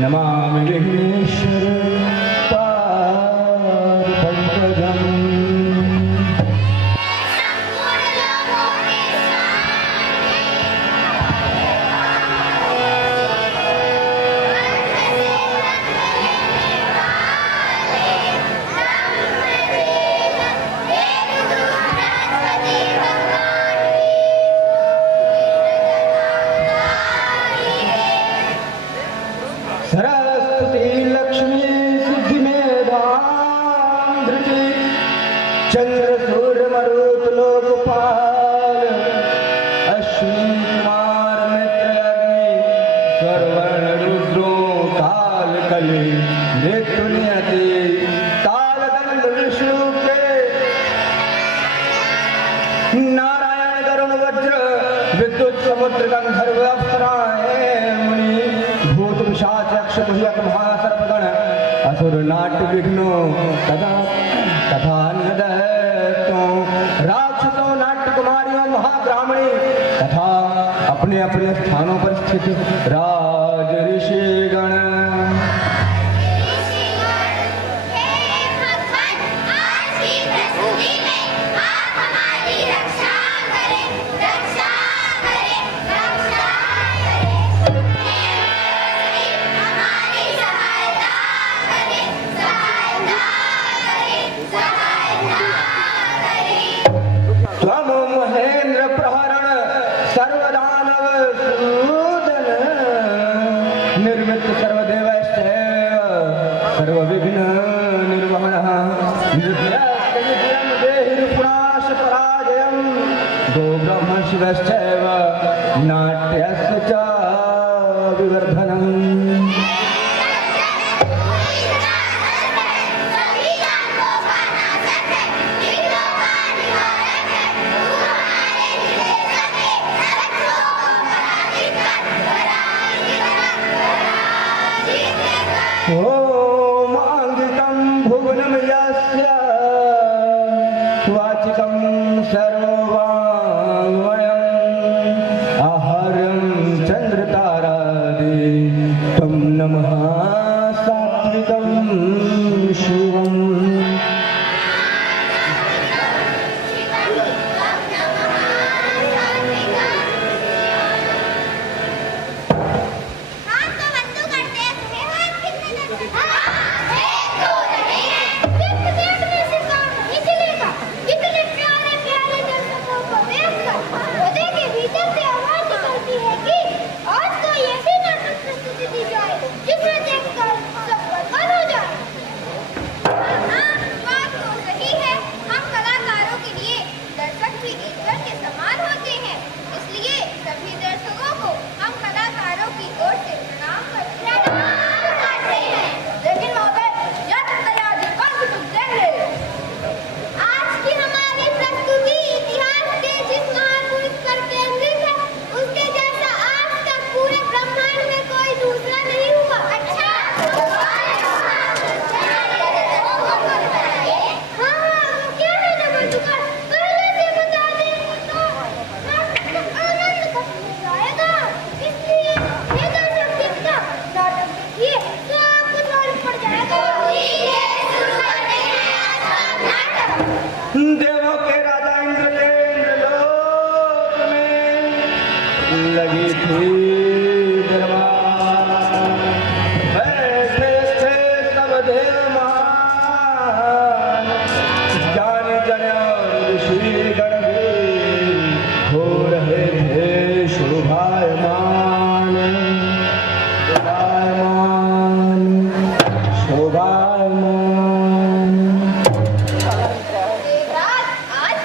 नमामि विघ्नेश्वर पादपङ्कजम्। सरस्वती लक्ष्मी सिद्धि मेधां धृति चंद्र सूर्य मरुत लोकपाल अश्विनी कुमार मित्र अग्नि स्वर्ण रुद्रो काल कली मृत्यु नियति काल दंड विष्णु के नारायण गरुण वज्र विद्युत समुद्र गंधर्व अप्सराएं मुनि भूत पिशाच यक्षतुल्यक महासर्पगण असुर नाट्य विघ्नो तथा राक्षसों नाट्य कुमारियों महाब्राह्मणी तथा अपने अपने स्थानों पर स्थित राज ऋषिगण महेंद्र प्रहरण सर्वदानव सूदन निर्मित सर्वदेवैश्चैव सर्वविघ्न निर्वहणः नृत्यं देहिर्पुणाश पराजयं गो ब्रह्म शिवश्चैव नाट्यस्य च विवर्धनम्। ओम अंगितं भुवनं यस्य वाचिकं सर्ववाङ्मयम् आहर्यं चन्द्रतारादि तं नमः सात्विकं शिवम्। देवों के राजा इंद्र के इंद्रलोक में लगी थी दरबार बैठे थे सब देव महान ज्ञान जन और ऋषिगण भी हो रहे थे शोभायमान शोभायमान। आज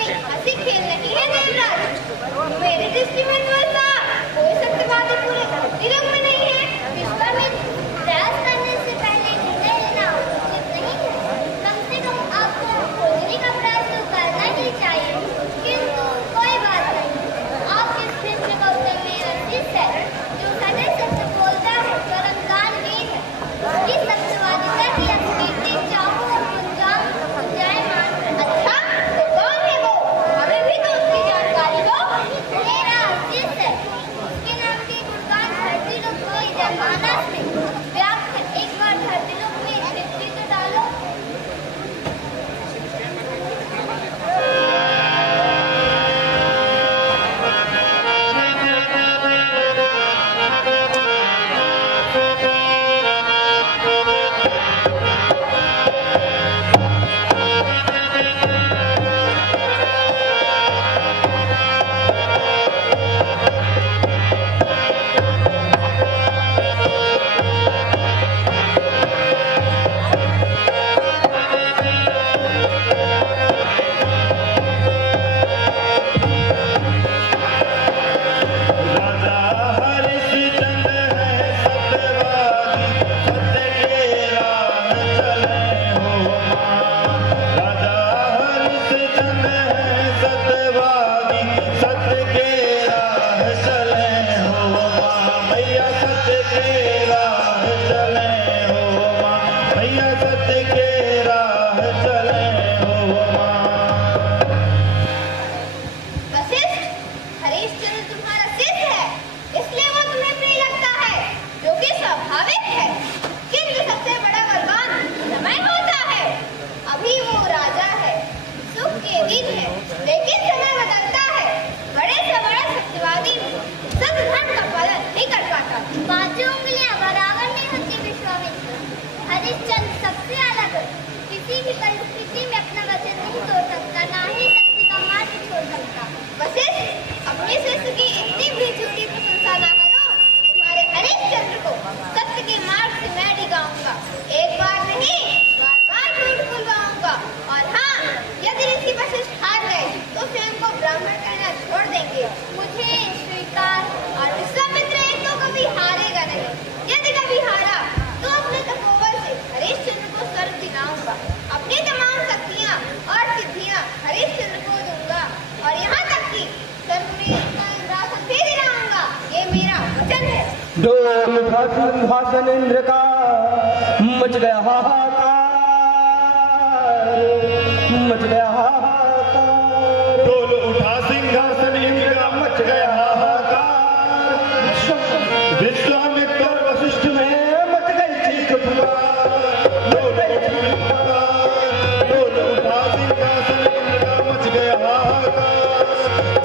कोई हंसी खेल नहीं है देवराज। मेरी दृष्टि में तो ऐसा कोई सत्यवादी पूरे धरती लोक में नहीं है। विश्वामित्र, प्रयास करने से पहले निर्णय लेना उचित नहीं है। कम से कम आपको खोजने का प्रयास तो करना ही चाहिए। किंतु कोई बात नहीं, आपके इस प्रश्न का उत्तर मेरा शिष्य है, जो सदैव सत्य बोलता है, परमदान वीर है। उसकी सत्यवादिता की अभिव्यक्ति चाहूं और गुंजायमान। अच्छा, तो कौन है वो? हमें भी तो उसकी जानकारी दो। मेरा शिष्य है, उसके नाम के गुणगान धरती लोक को जनमानस में व्याप्त है। एक बार धरती लोक में दृष्टि तो डालो। सिंहासन इंद्र का मच गया हाहाकार, मच गया हाहाकार। डोल उठा सिंहासन इंद्र का मच गया हाहाकार। विश्वामित्र और वशिष्ठ में मच गई चीख पुकार। डोल उठा सिंहासन इंद्र का मच गया हाहाकार।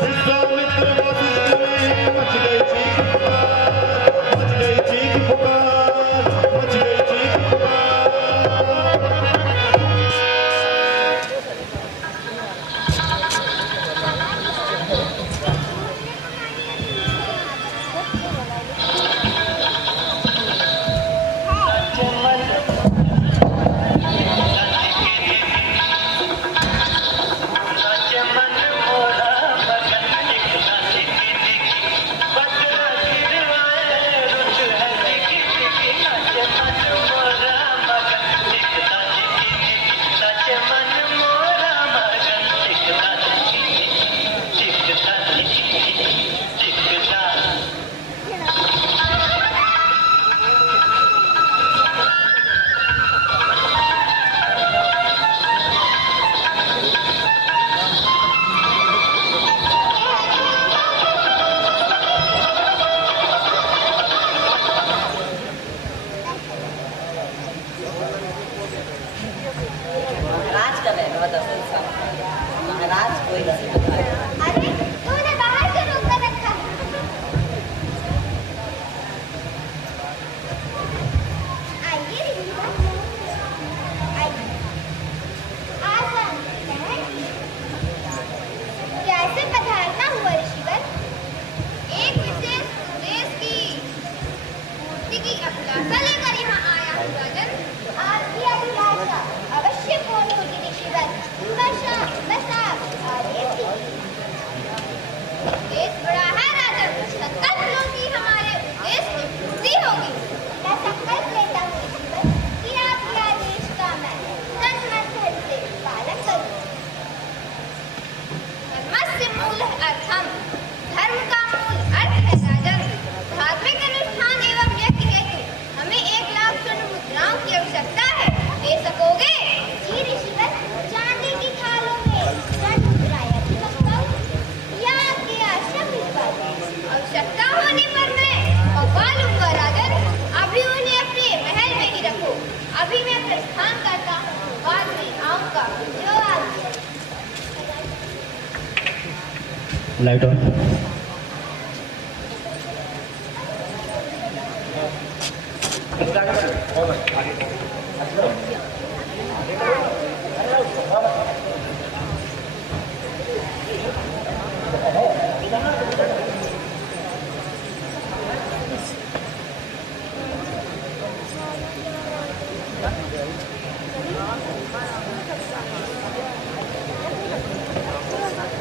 विश्वामित्र और वशिष्ठ में मच गई चीख पुकार, मच गई चीख पुकार, मच गई चीख पुकार। अरे तूने बाहर से रोक कर रखा है। आइए आइए, आसन कैसे पधारना हुआ ऋषिवर? एक विशेष देश की मूर्ति की अभिलाषा लेकर यहाँ आया हूँ राजन। आपकी अभिलाषा अवश्य पूर्ण होगी ऋषिवर। बस आप आइए। Light on.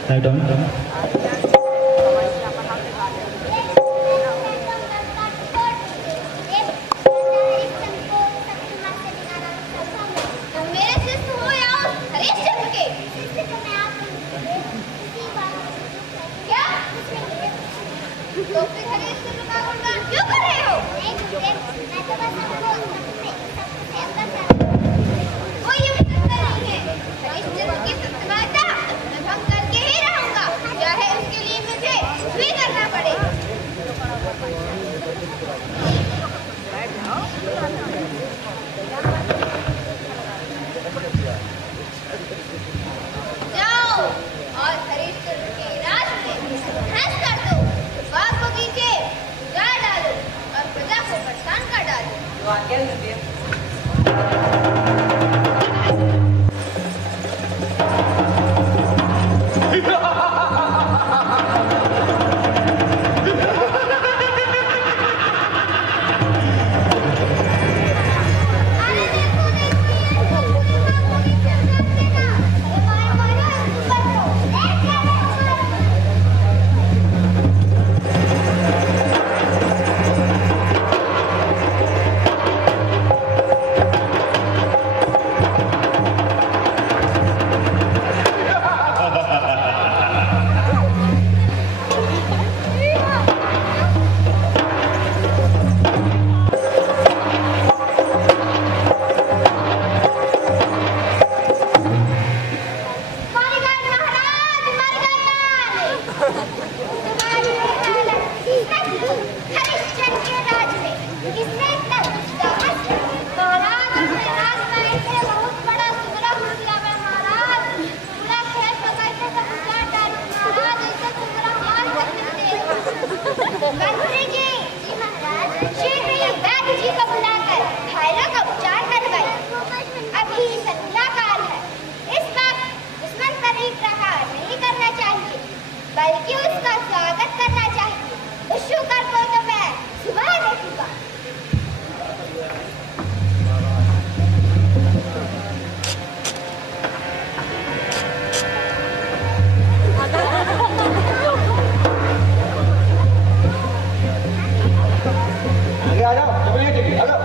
Light on. तो फिर हरिश्चंद्र का गुणगान क्यों कर रहे हो? नहीं गुरुदेव, मैं तो बस सबको सबसे अंदर कर कोई युक्ति नहीं है। हरिश्चंद्र की सत्यवादिता मैं भंग करके ही रहूंगा, चाहे उसके लिए मुझे कुछ भी करना पड़े। जाओ और हरिश्चंद्र के राज में ध्वंस कर दो, बाग बगीचे उजाड़ डालो और प्रजा को परेशान कर डालो। अरे देखो देखो ये बाग बगीचे उजाड़ देना, ये मारो इसको कर दो, देख क्या है हरिश्चंद्र के राज में किसने इतना दुष्टाचार किया? महाराज अपने राज में ऐसे बहुत बड़ा सुगरा घुस गया है महाराज, पूरा खेत पकड़ते सब उजाड़ डालो महाराज, ऐसे सुगरा मार सकते। मंत्री जी महाराज शीघ्र ही वैद्य जी को बुलाकर घायलों का उपचार करवाइए। अभी संध्या काल है, इस वक्त दुश्मन पर ही प्रहार नहीं करना चाहिए, बल्कि उसका स्वागत करना चाहिए। उस शुकर को तो मैं सुबह देखूंगा। आगे आ जाओ, चलिए चलिए आ जाओ।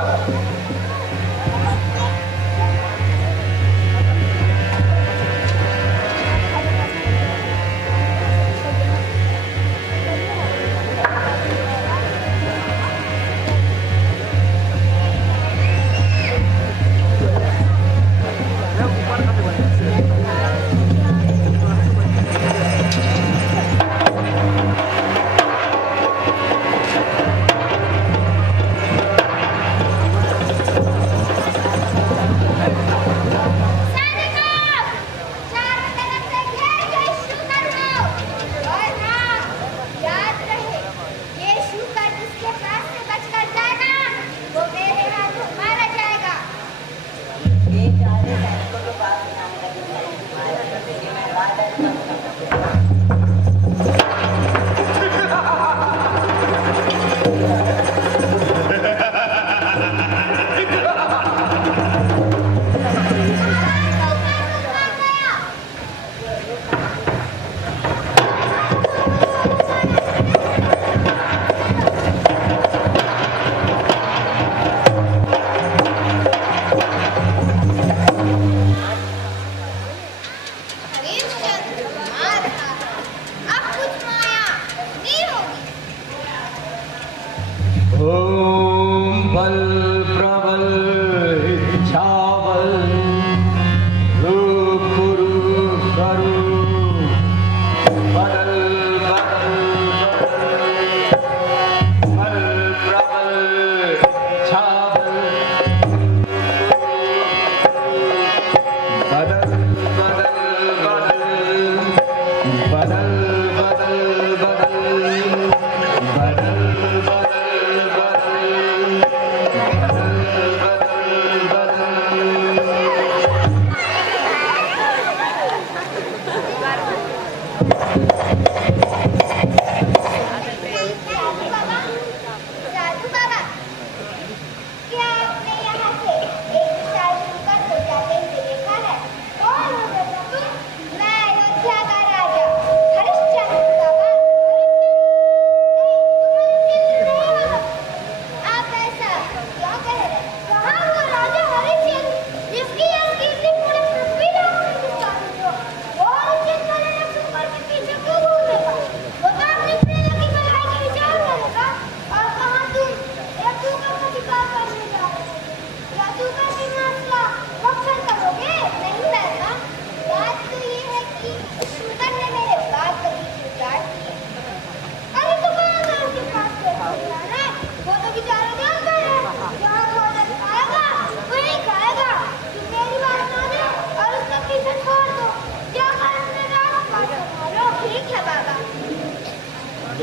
बदल बदल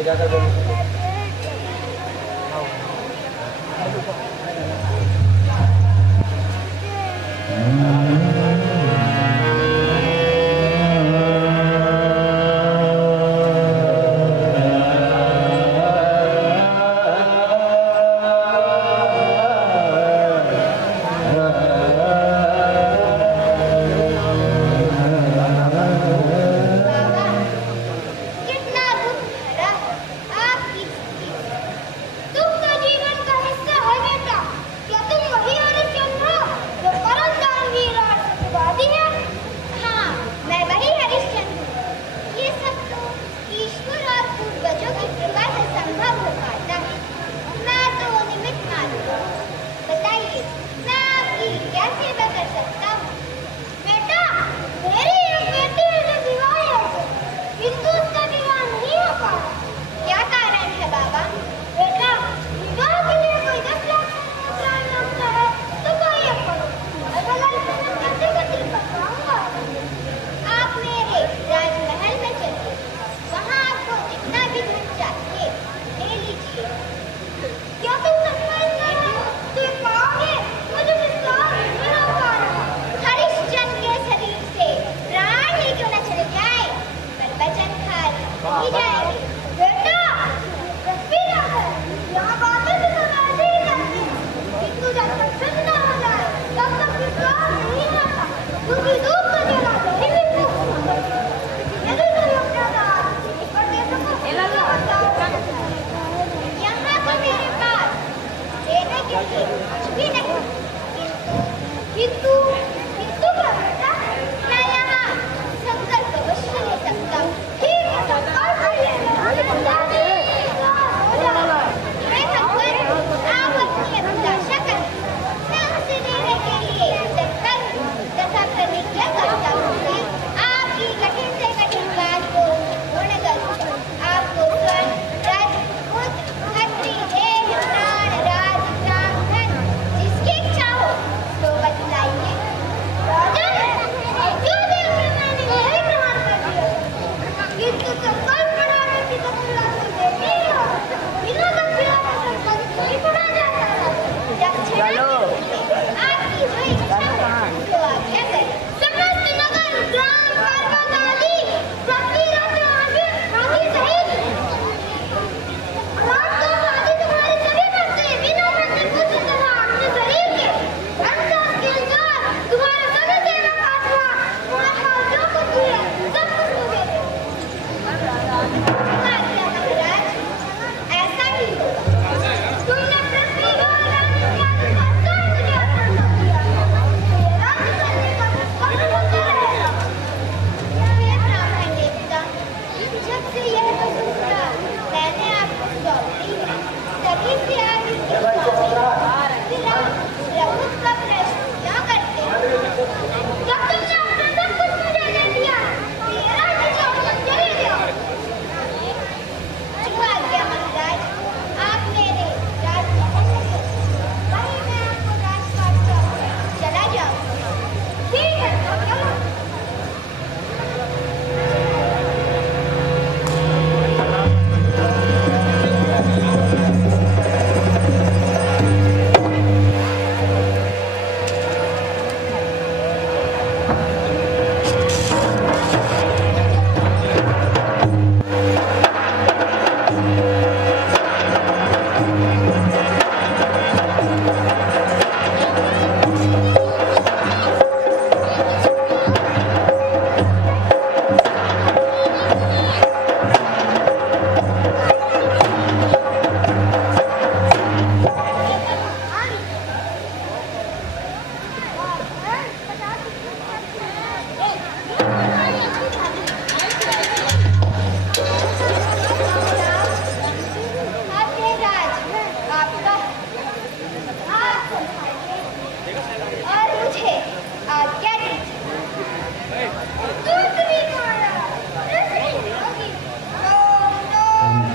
जाकर बोलो।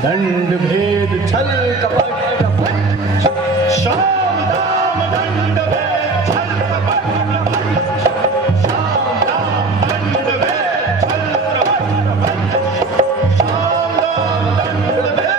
दंड भेद छल कपट पंच शाम दाम दंड भेद छल कपट पंच शाम दाम दंड भेद छल कपट पंच शाम दाम दंड भेद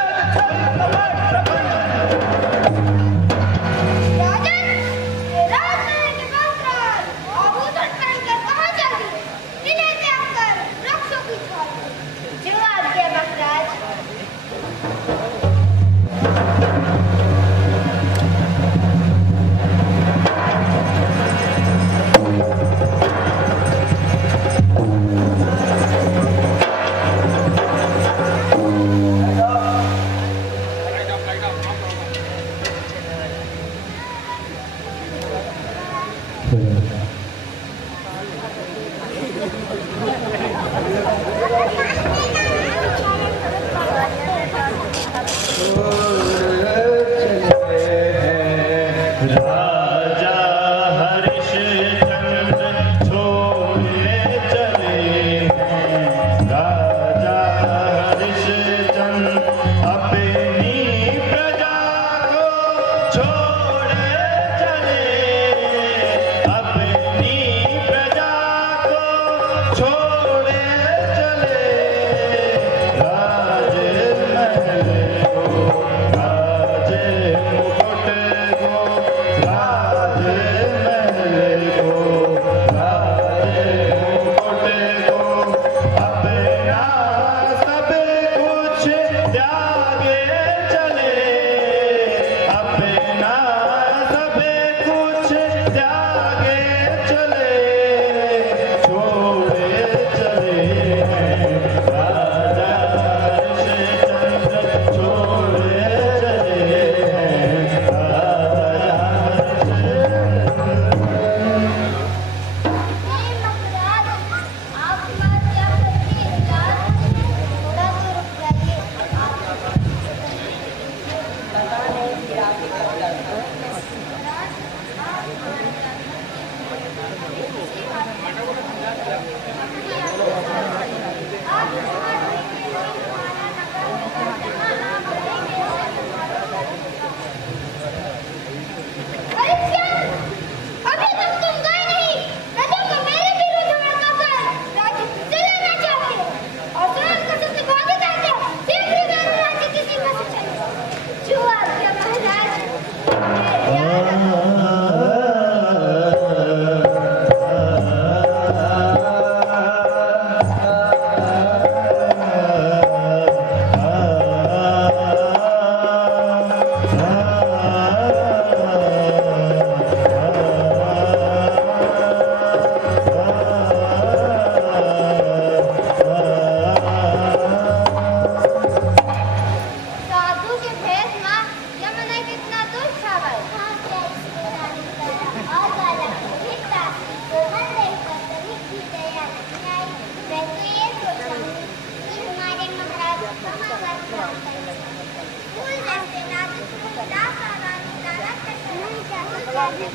हे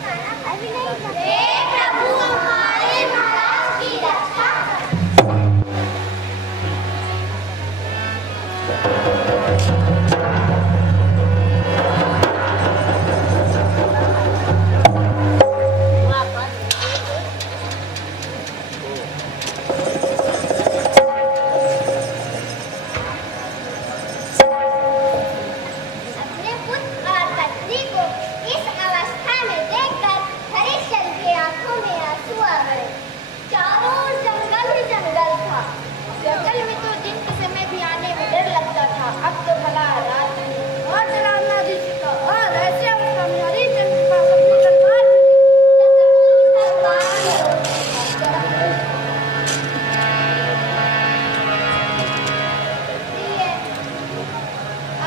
प्रभु हमारे महाराज की रक्षा करो। अपने पुत्र और पत्नी को इस अवस्था में देखकर हरिश्चंद्र की आंखों में आंसू आ गए। चारों ओर जंगल ही जंगल था। जंगल में तो दिन के समय भी आने में डर लगता था, अब तो भला रात में और डरावना दृश्य था। और ऐसे अवस्था में हरिश्चंद्र के पास अपनी तलवार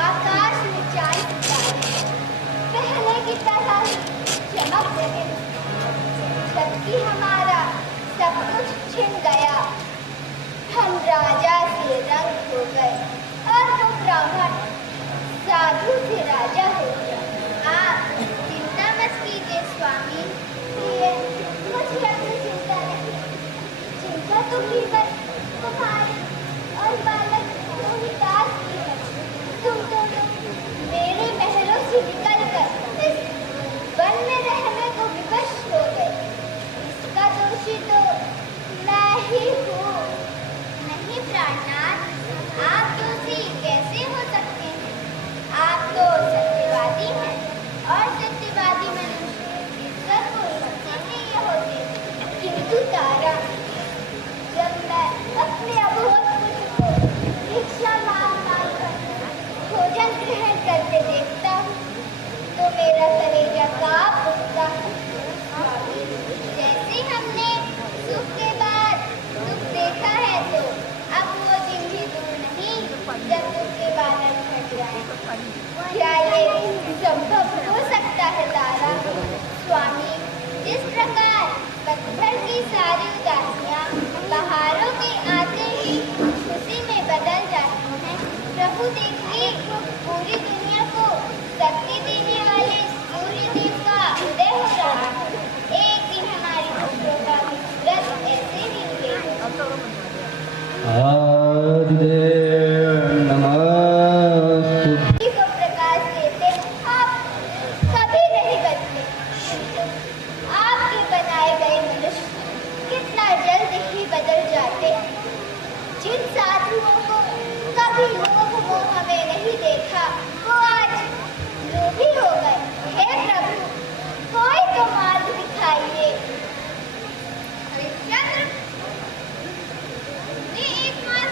आकाश में चार सितारे पहले की तरह चमक रहे, जबकि हमारा सब कुछ छिन गया। हम राजा से रंग हो गए और वो ब्राह्मण साधु से राजा हो गया। आप चिंता मत कीजिए स्वामी, मुझे अपनी चिंता नहीं। चिंता तो केवल तुम्हारे और बालक रोहिदास की है। तुम दोनों मेरे महलों से निकलकर इस वन में रहने को विवश हो गए। इसका दोषी तो मैं ही हूँ। नहीं प्राणनाथ, आप दोषी कैसे हो सकते हैं? आप तो सत्यवादी हैं और सत्यवादी मनुष्य ईश्वर को सत्य नहीं होते। किंतु तारा, जब मैं अपने अबोध पुत्र को भिक्षा मांग कर भोजन ग्रहण करते देखता हूँ तो मेरा कलेजा कांप उठता है। जैसे हमने सुख के बाद दुख देखा है, तो अब वो दिन भी दूर नहीं जब दुख के बादल छट जाए। क्या ये संभव हो सकता है तारा? स्वामी, जिस प्रकार पत्थर की सारी उदासियां बहारों के आते ही खुशी में बदल जाती हैं, प्रभु देखिए पूरी दुनिया को शक्ति देने वाले सूर्य देव का उदय हो रहा है। एक दिन हमारी पुत्रों का भी व्रत ऐसे ही उठेगा। आदिदेव नमस्तुभ्यं। को प्रकाश देते आप कभी नहीं बदले, किंतु आपके बनाए गए मनुष्य कितना जल्द ही बदल जाते हैं। जिन साधुओं को कभी लोभ मोह में नहीं देखा, वो आज लोभी हो गए। हे प्रभु, कोई तो मार्ग दिखाइए। हरिश्चंद्र, ने एक मार्ग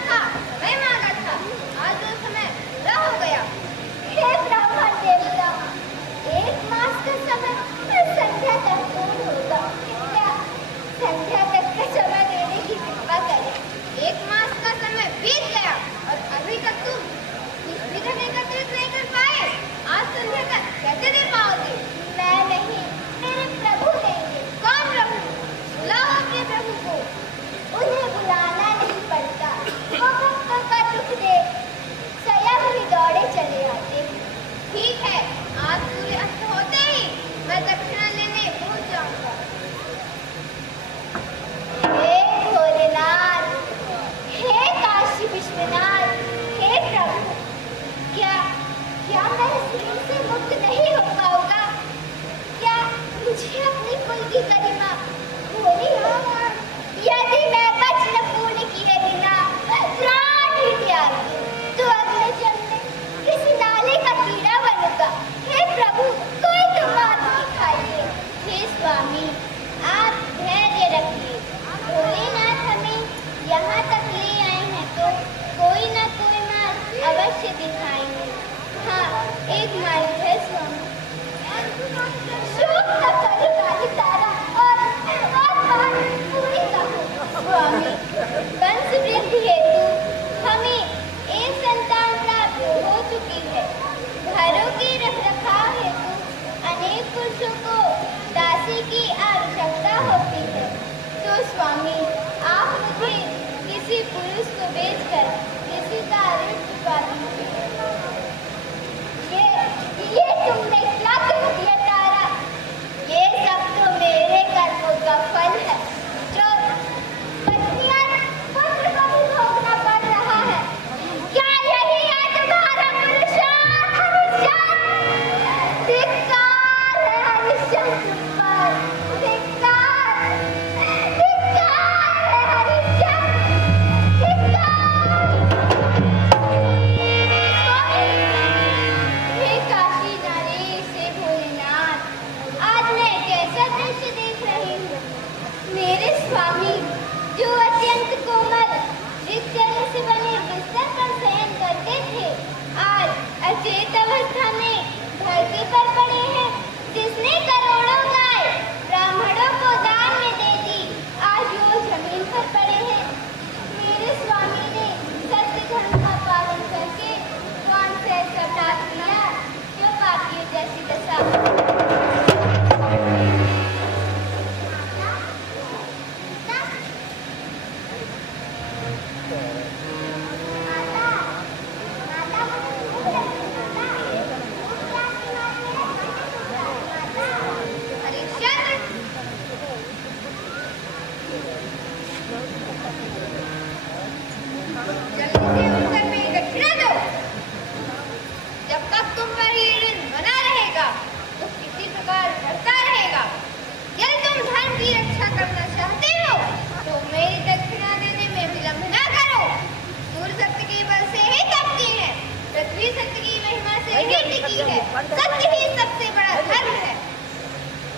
सत्य ही सबसे बड़ा धर्म है।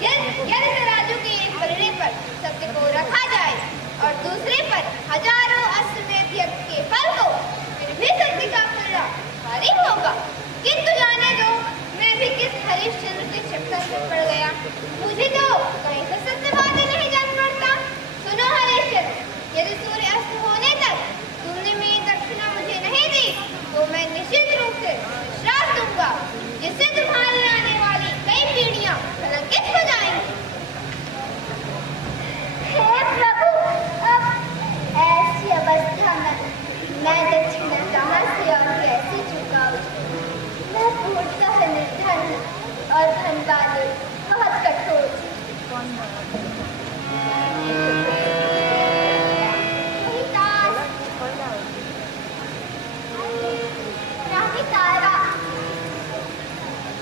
यदि तराजू के एक पलड़े पर सत्य को रखा जाए और दूसरे पर हजारों अश्वमेध यज्ञ के फल को, फिर भी सत्य का पलड़ा भारी होगा। किंतु जाने दो, मैं भी किस हरिश्चंद्र के चक्कर में पड़ गया। मुझे तो कहीं से सत्यवादी नहीं जान पड़ता। सुनो हरिश्चंद्र, यदि सूर्य अस्त होने तक तुमने मेरी दक्षिणा मुझे नहीं दी तो मैं निश्चित रूप से श्राप दूंगा, जिससे तुम्हारी आने वाली कई पीढ़ियां कलंकित हो जाएंगी। हे प्रभु, अब ऐसी अवस्था में मैं दक्षिणा कहाँ से और कैसे चुकाऊं? मैं पूर्णतः निर्धन और धन वाले बहुत कठोर। तारा,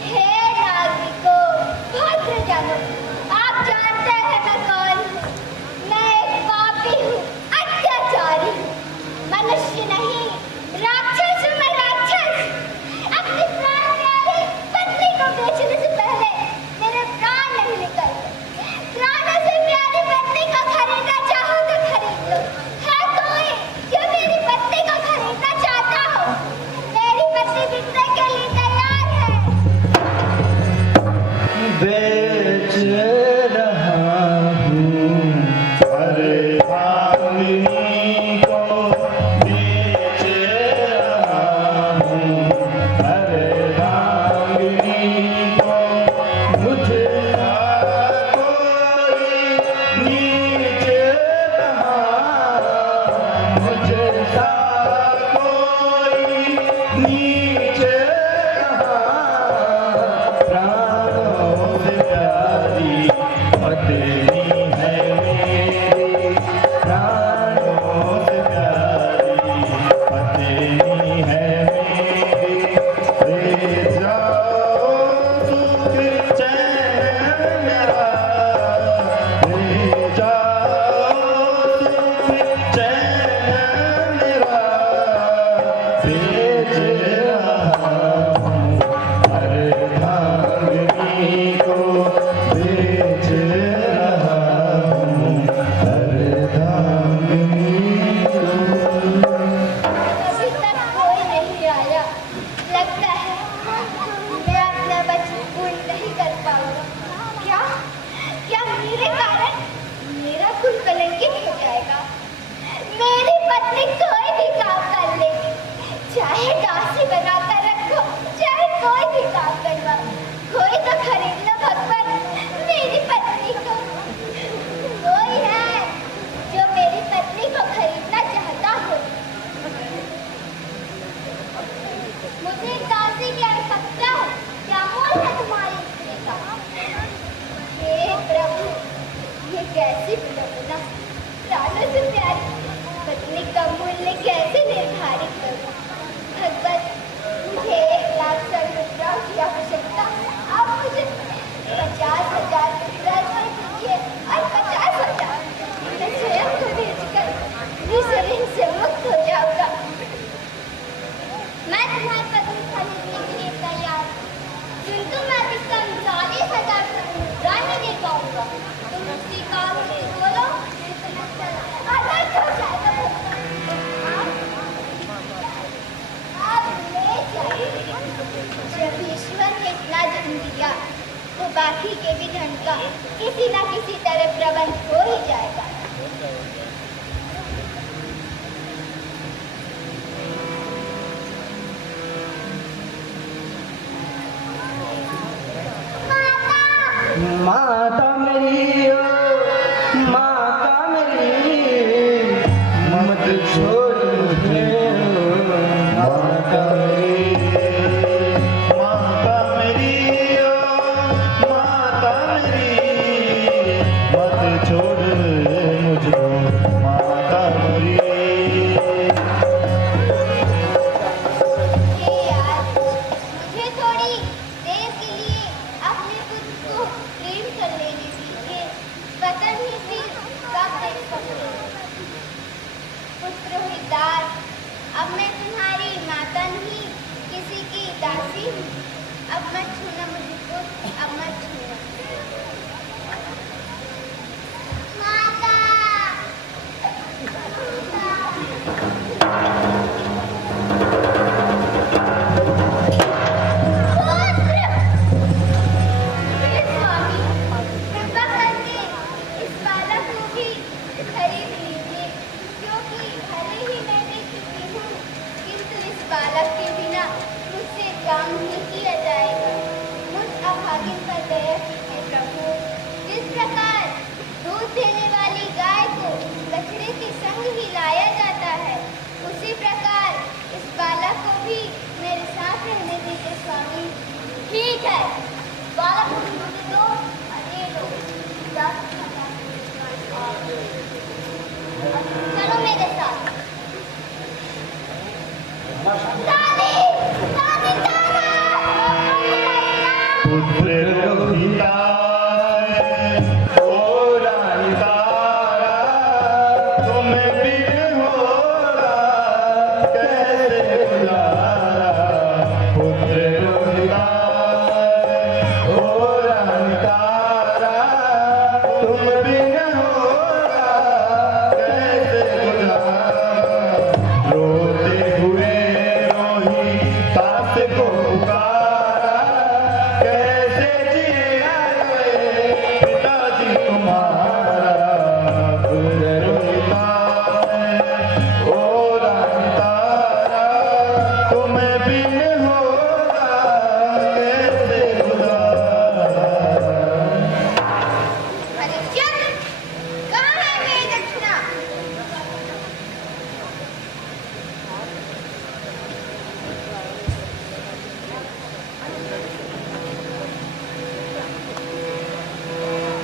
हे नागरिकों, भद्रजनों, आप जानते हैं मैं कौन हूँ। मैं एक पापी हूँ, अत्याचारी हूँ, मनुष्य नहीं, राक्षस हूँ मैं, राक्षस। अपनी प्राण प्यारी पत्नी को बेचने से पहले मेरे प्राण नहीं निकलते। प्राणों से प्यारी पत्नी को खरीदना चाहो तो खरीद लो। है कोई जो मेरी पत्नी को खरीदना चाहता हो? मेरी पत्नी बिकने के लिए तैयार है। बेच रहा हूँ अरे भागिनी को बेच रहा हूँ, अरे भागिनी को मुझे कोई नीच रहा, मुझे कोई नीच रहा, प्राणों से प्यारी पत्नी है मेरी, प्राणों से प्यारी पत्नी है मेरी। ले जाओ सुख चैन मेरा, ले जाओ सुख चैन मेरा, बेच रहा हूँ अरे भागिनी को, बेच रहा हूँ अरे भागिनी को। अभी तक कोई नहीं आया। लगता है मैं अपना वचन पूर्ण नहीं कर पाऊंगा। क्या क्या मेरे कारण मेरा कुल कलंकित हो जाएगा? मेरी पत्नी कोई भी काम कर लेगी, चाहे दासी बनाकर रखो, चाहे कोई भी काम करवाओ, कोई तो खरीद लो भगवान मेरी पत्नी को। कोई है जो मेरी पत्नी को खरीदना चाहता हो? मुझे दासी की आवश्यकता है। क्या मोल है तुम्हारी स्त्री का? हे प्रभु, ये कैसी विडंबना! प्राणों से प्यारी पत्नी का मूल्य कैसे निर्धारित करूं? भगवत, मुझे 1 लाख स्वर्ण मुद्राओं की आवश्यकता। आप मुझे 50,000 मुद्रा स्वर दीजिए और 50,000 मैं स्वयं को बेचकर इस ऋण से मुक्त हो जाऊंगा। मैं तुम्हारी पत्नी खरीदने के लिए तैयार हूँ, किंतु मैं इसका 40,000 स्वर्ण मुद्रा नहीं दे पाऊंगा। तुम स्वीकार हो तो बोलो, अनर्थ हो जाएगा भगवान। आप ले जाइए। जब ईश्वर ने इतना धन दिया तो बाकी के भी धन का किसी न किसी तरह प्रबंध हो ही जाएगा। माता मेरी ओ माता मेरी, मत छोड़ पुत्र हुई दास। अब मैं तुम्हारी माता नहीं, किसी की दासी हूँ। अब मत छूना मुझको, अब मत छूना। माता, बालक के बिना मुझसे काम नहीं किया जाएगा। मुझ अभागिन पर दया कीजिए प्रभु। जिस प्रकार दूध देने वाली गाय को बछड़े के संग ही लाया जाता है, उसी प्रकार इस बालक को भी मेरे साथ रहने दीजिए स्वामी। ठीक है, बालक को मुझे दो और ये लो। चलो मेरे साथ। पुत्र रोहिता ओ रानी तारा, तुम बिन होगा कैसे गुजारा। पुत्र रोहिता ओ रानी तारा, तुम बिन होगा कैसे गुजारा। रोते हुए सास को पुकारा, कैसे जिया पिताजी तुम्हारा। पुत्र रोहिता ओ रानी तारा, तुम बिन होगा कैसे गुजारा। हरिश्चंद्र, कहाँ है मेरी दक्षिणा?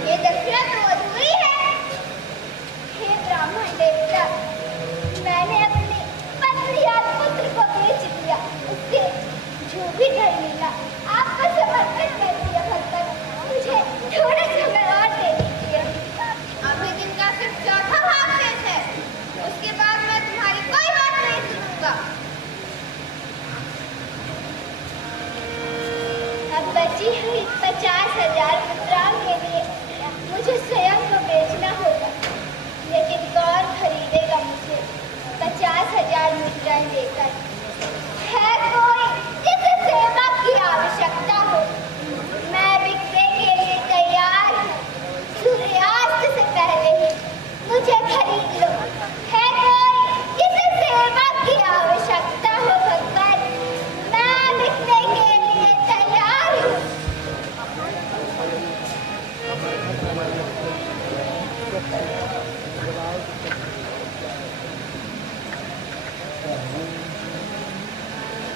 ये दक्षिणा तो अधूरी है। हे ब्राह्मण देवता, मैंने अपने पत्नी और पुत्र को बेच दिया। उससे जो भी धन मिला आपको समर्पित कर दिया। भगवान, मुझे थोड़ा समय और दे दीजिए। अभी दिन का सिर्फ चौथा भाग शेष है, उसके बाद मैं तुम्हारी कोई बात नहीं सुनूंगा। अब बची हुई 50,000 मुद्राओं के लिए मुझे स्वयं को बेचना होगा, लेकिन कौन खरीदेगा मुझे 50,000 मुद्राएं देकर? है कोई जिसे सेवा की आवश्यकता हो? मैं बिकने के लिए तैयार हूँ। सूर्यास्त से पहले ही मुझे खरीद लो। है कोई जिसे सेवा की आवश्यकता हो? भगवान, मैं बिकने के लिए तैयार हूँ।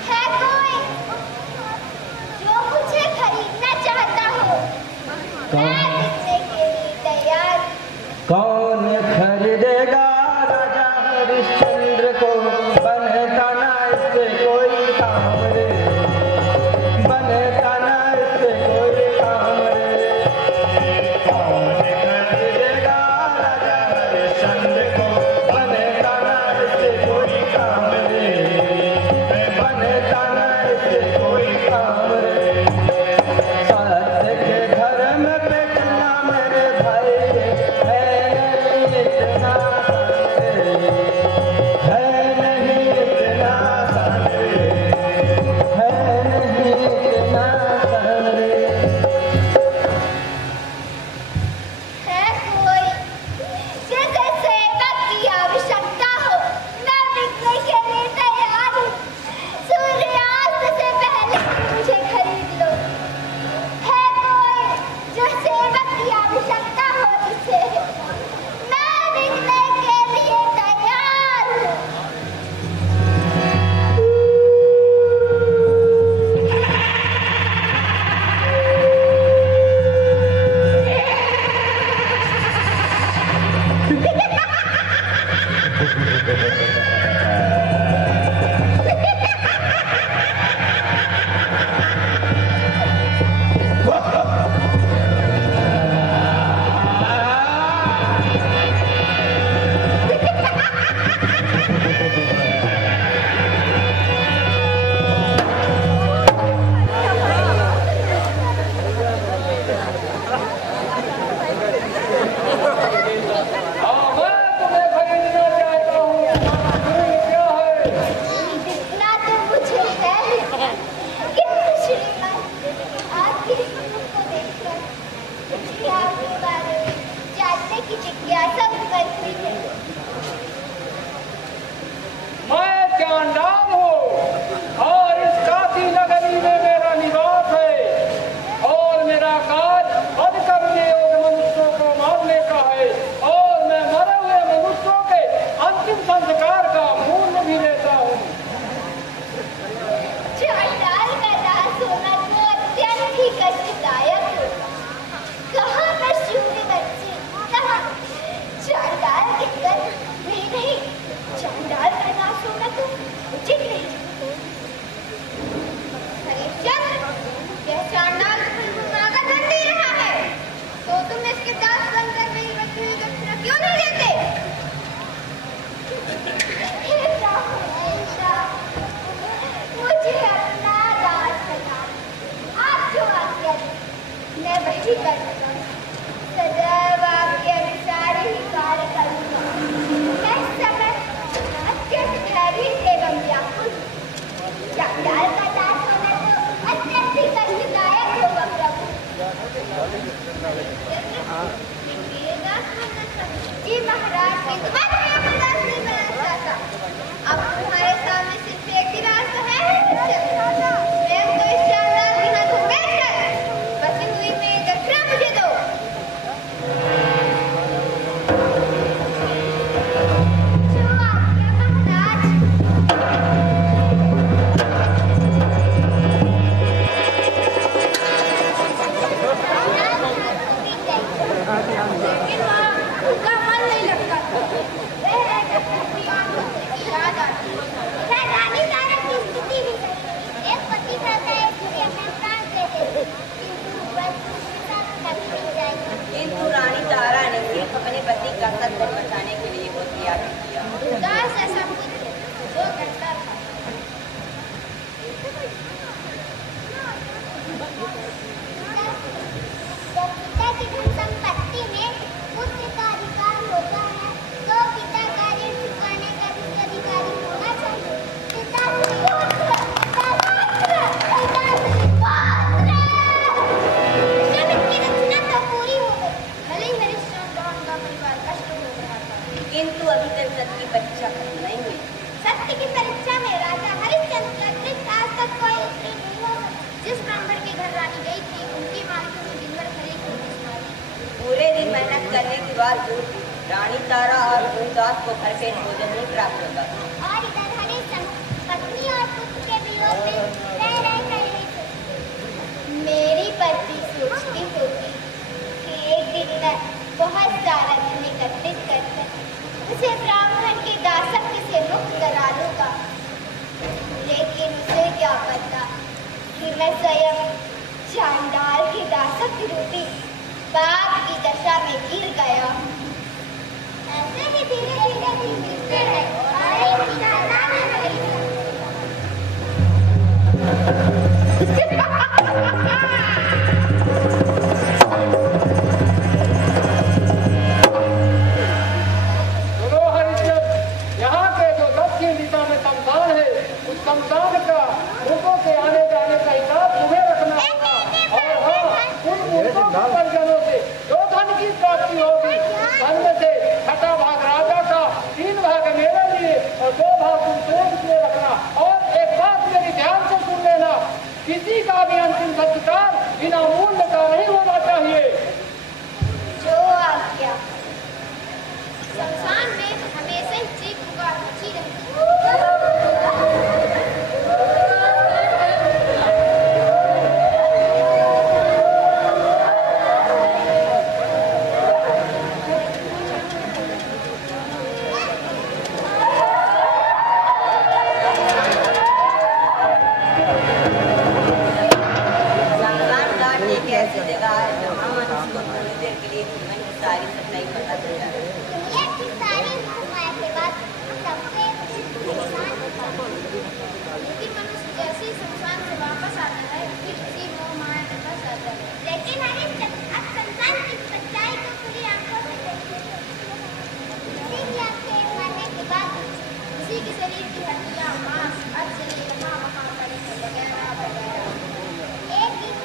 है कोई जो मुझे खरीदना चाहता हो? मैं बिकने के लिए तैयार हूँ। कौन खरीदेगा राजा हरिश्चंद्र को? बनता ना इससे कोई काम रे, बनता ना इससे कोई काम रे। कौन खरीदेगा राजा हरिश्चंद्र को? बनता ना इससे कोई काम रे, बनता ना इससे कोई काम रे। सत्य के धर्म पे चलना मेरे भाई, है नहीं इतना संदेह, है नहीं इतना संदेह, है नहीं इतना संदेह। है कोई जिसे सेवा की आवश्यकता हो? मैं बिकने के लिए तैयार हूँ। सूर्यास्त से पहले मुझे खरीद लो। है कोई जो सेवा की आवश्यकता हो जिसे? मैं बिकने के लिए तैयार हूँ। बस ऐसा कुछ है जो करता था। जब पिता की धन संपत्ति में पुत्र का अधिकार होता है तो पिता का ऋण चुकाने का भी अधिकारी होना चाहिए। पिता की रचना तो पूरी हो गई, भले ही हरिश्चंद्र का उनका परिवार कष्ट हो रहा था, किंतु अभी तक सत्य की परीक्षा खत्म नहीं हुई। सत्य की परीक्षा में राजा हरिश्चंद्र का कृत आज तक कोई उत्तीर्ण नहीं हुआ। जिस ब्राह्मण के घर रानी गई थी उनकी मालिकों ने दिन भर खरी खोजी मारी। पूरे दिन मेहनत करने के बाद रानी तारा और गुरुदास को घर पे भोजन नहीं प्राप्त होता। और इधर हरिश्चंद्र पत्नी और पुत्र के वियोग में रह रहे थे। मेरी पत्नी सोचती होती कि एक दिन मैं बहुत सारा धन एकत्रित करकर उसे ब्राह्मण के दासत्व से मुक्त करा लूंगा, लेकिन उसे क्या पता कि मैं स्वयं चांडाल के दासत्व रूपी पाप की दशा में गिर गया। ऐसे ही धीरे धीरे दिन बीतते रहे और एक दिन राजा ने सुनो हरिश्चंद्र, यहाँ के जो दक्षिण दिशा में शमशान है, उस शमशान का मूर्खों के आने जाने का हिसाब तुम्हें रखना होगा। और हाँ, उन मूर्खों के परिजनों से जो धन की प्राप्ति होगी, धन में से छठा भाग राजा का, 3 भाग मेरे लिए और 2 भाग तुम स्वयं के लिए रखना। और एक बात मेरी ध्यान से सुन लेना, किसी का भी अंतिम संस्कार बिना मूल्य का नहीं होना चाहिए। जो आज्ञा। शमशान में हमेशा ही चीख पुकार मची रहती। शमशान घाट एक ऐसी जगह है जहाँ मनुष्य को थोड़ी देर के लिए जीवन की सारी सच्चाई पता चल जाती है। दुनिया की सारी घटनाएं के बाद सबसे इंसान होता है। लेकिन मनुष्य जैसे ही शमशान से वापस आता है फिर उसी मोह माया में फंस जाता है। लेकिन हरिश्चंद्र अब शमशान की सच्चाई को खुली आंखों से देखते हैं। किसी की आंखें मरने के बाद किसी के शरीर की हड्डियां, मांस, अस्थि यहाँ वहाँ पड़े हैं वगैरह वगैरह। एक दिन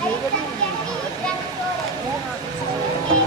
हरिश्चंद्र गहरी निद्रा में सो रहे थे।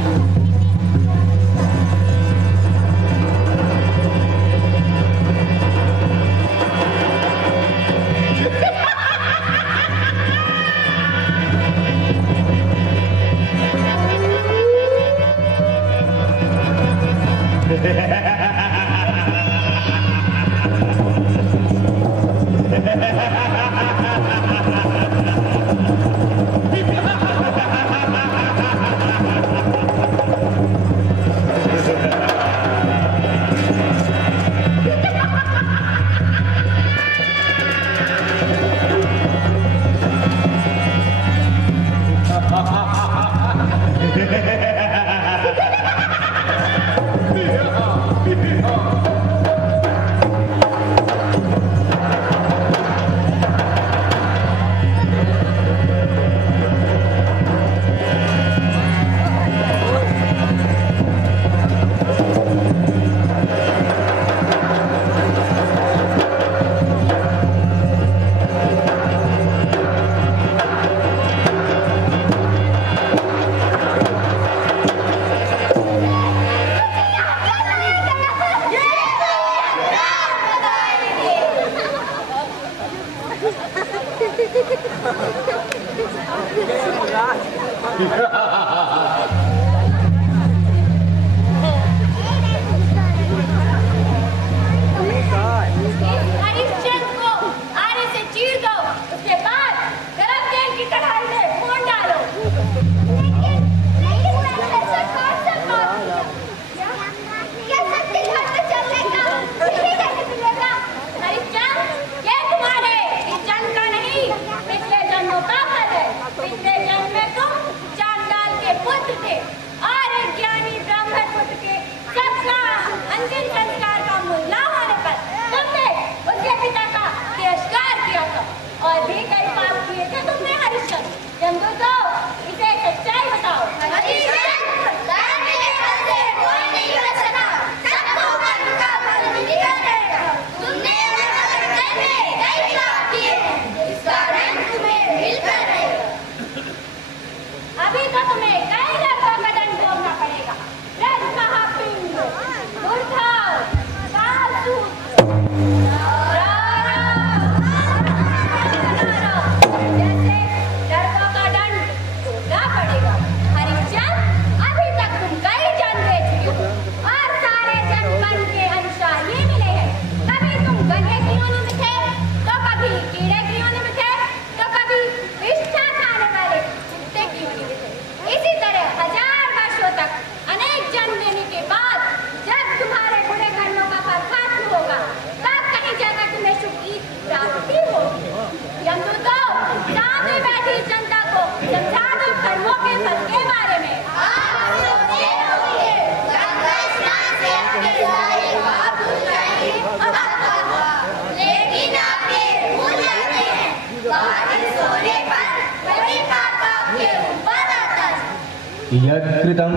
यत्कृतं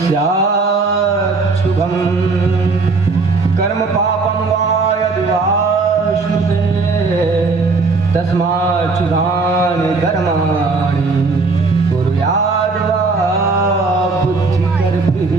स्यात् शुभं कर्म पापं वा यदि वा श्रुते तस्मात् शुभानि कर्माणि कुर्याद् वा बुद्धिकर्भिः।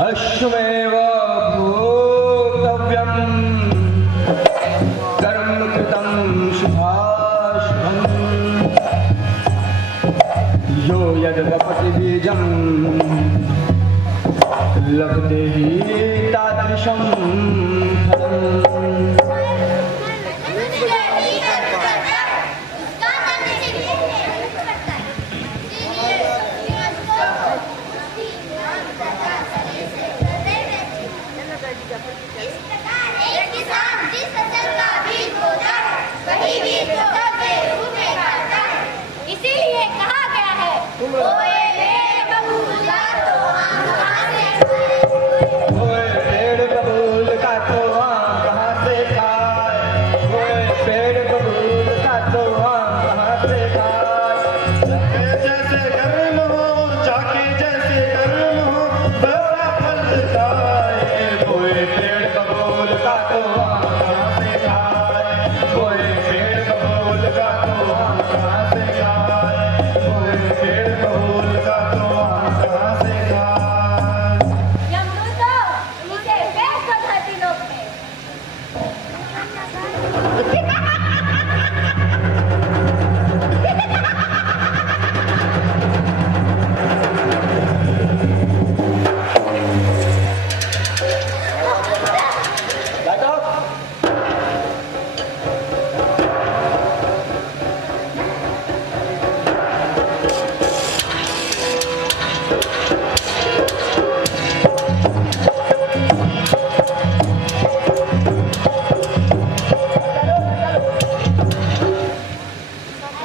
अश्वमेव भोक्तव्यं कर्म कृतं शुभाशुभम् यो यद्वपति बीजं लभते हि तादृशं फलम्। इसीलिए कहा गया है ओए पेड़ बबूल का तो आम कहाँ से खाए, ओए पेड़ बबूल का तो आम कहाँ से खाए। जैसे कर्म हो जाके जैसे कर्म हो बड़ा फल खाए। ओए पेड़ बबूल का तो आम कहाँ से खाए, ओए पेड़ बबूल का तो आम कहाँ से खाए, ओए पेड़ बबूल का तो आम कहाँ से खाए। यमदूतो नीचे बैठ कर धरती लोक में।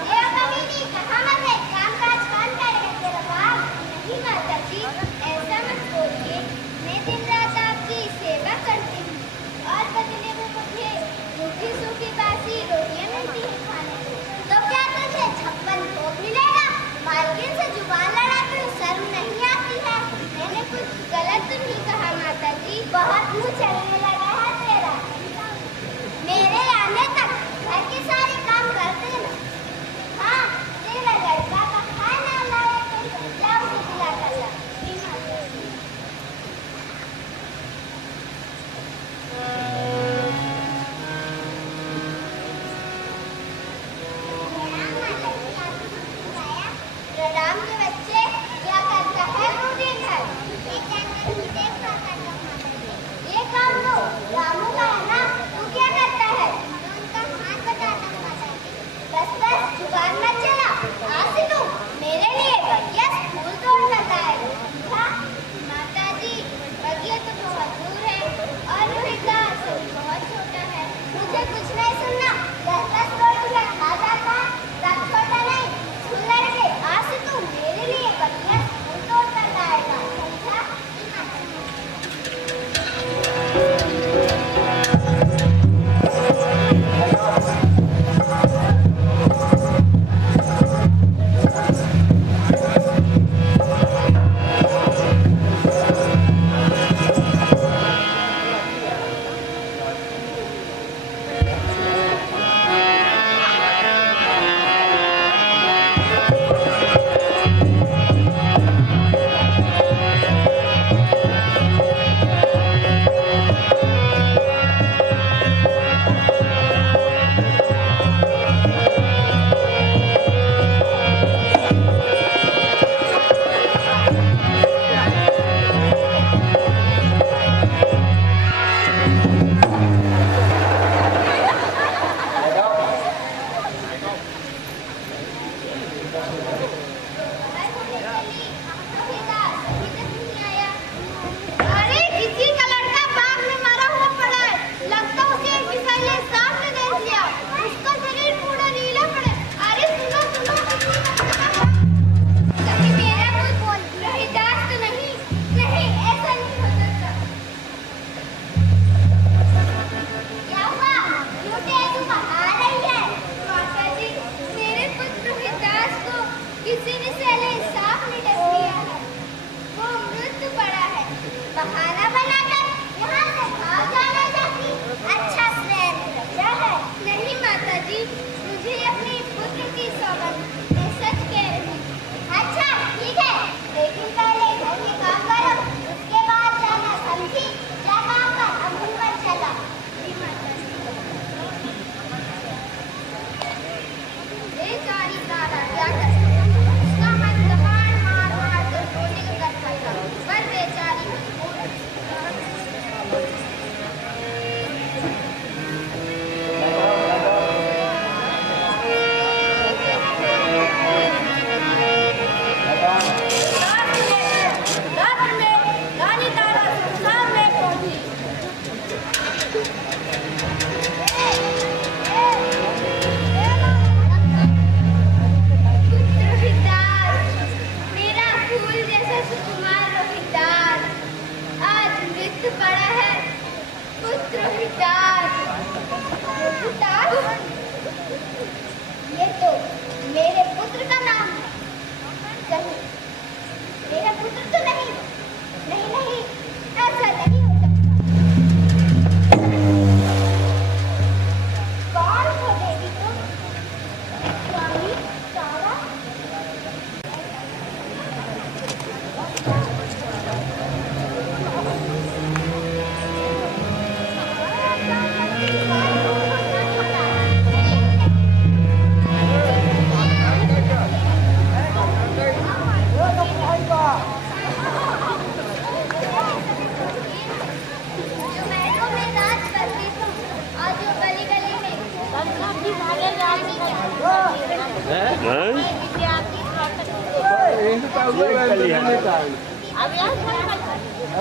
अरे कमीनी कहाँ मत है, कामकाज कौन करेगा तेरा बाप? नहीं माता जी, ऐसा मत बोलिए। मैं दिन रात आपकी सेवा करती हूँ और बदले में मुझे रूखी सूखी बासी रोटियाँ मिलती हैं खाने को। तो क्या तुझे 56 भोग मिलेगा? मालकिन से जुबान लड़ाते हो, शर्म नहीं आती है? मैंने कुछ गलत तो नहीं कहा माता जी? बहुत मुँह चलने लगा है तेरा। मेरे आने तक घर के सारे काम करते हैं। हाँ, तेरा लड़का का खाना लाया तो जा उसे दिला कर ला। जी माता जी। प्रणाम के बच्चे, क्या करता है तू दिन भर? ये काम लो, रामू का है ना? तू क्या करता है? उनका हाथ बताता हूँ माता जी। बस बस जुबान मत चला। आज से तू मेरे लिए बगिया फूल तोड़ कर लाएगा। समझा? माता जी, बगिया तो बहुत दूर है और रोहिता तो बहुत छोटा है। मुझे कुछ नहीं सुनना। 10-10 रोटियां खा जाता है, तब छोटा नहीं। सुन लड़के, आज से तू मेरे लिए बगिया फूल तोड़ कर लाएगा। समझा?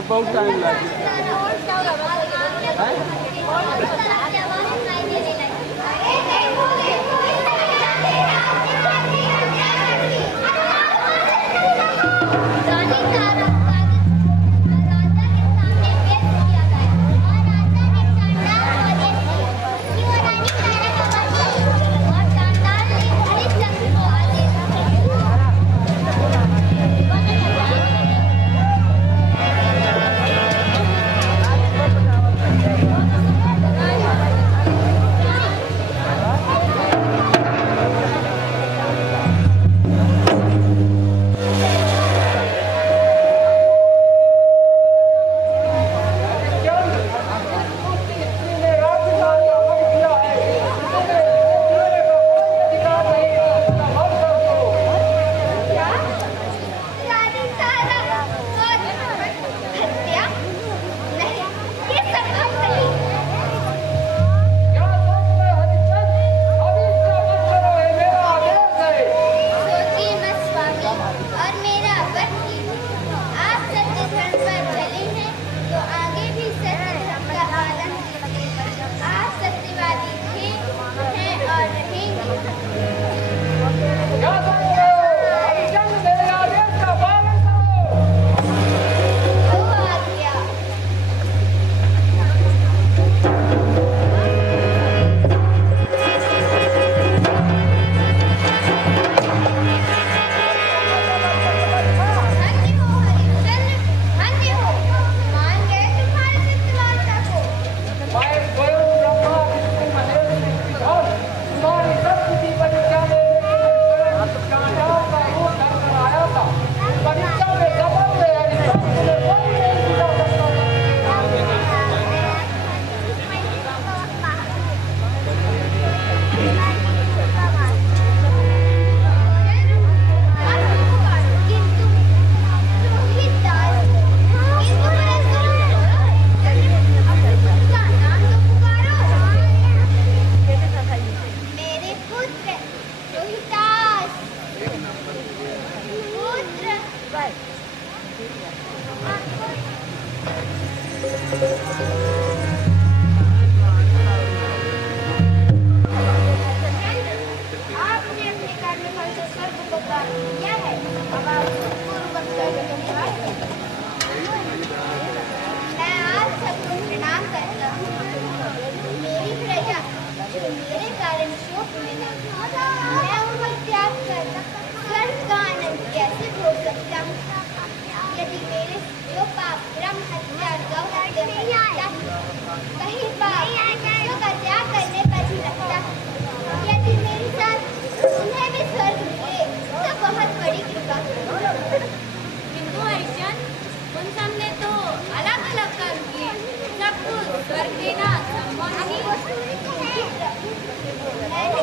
बहुत टाइम लगे।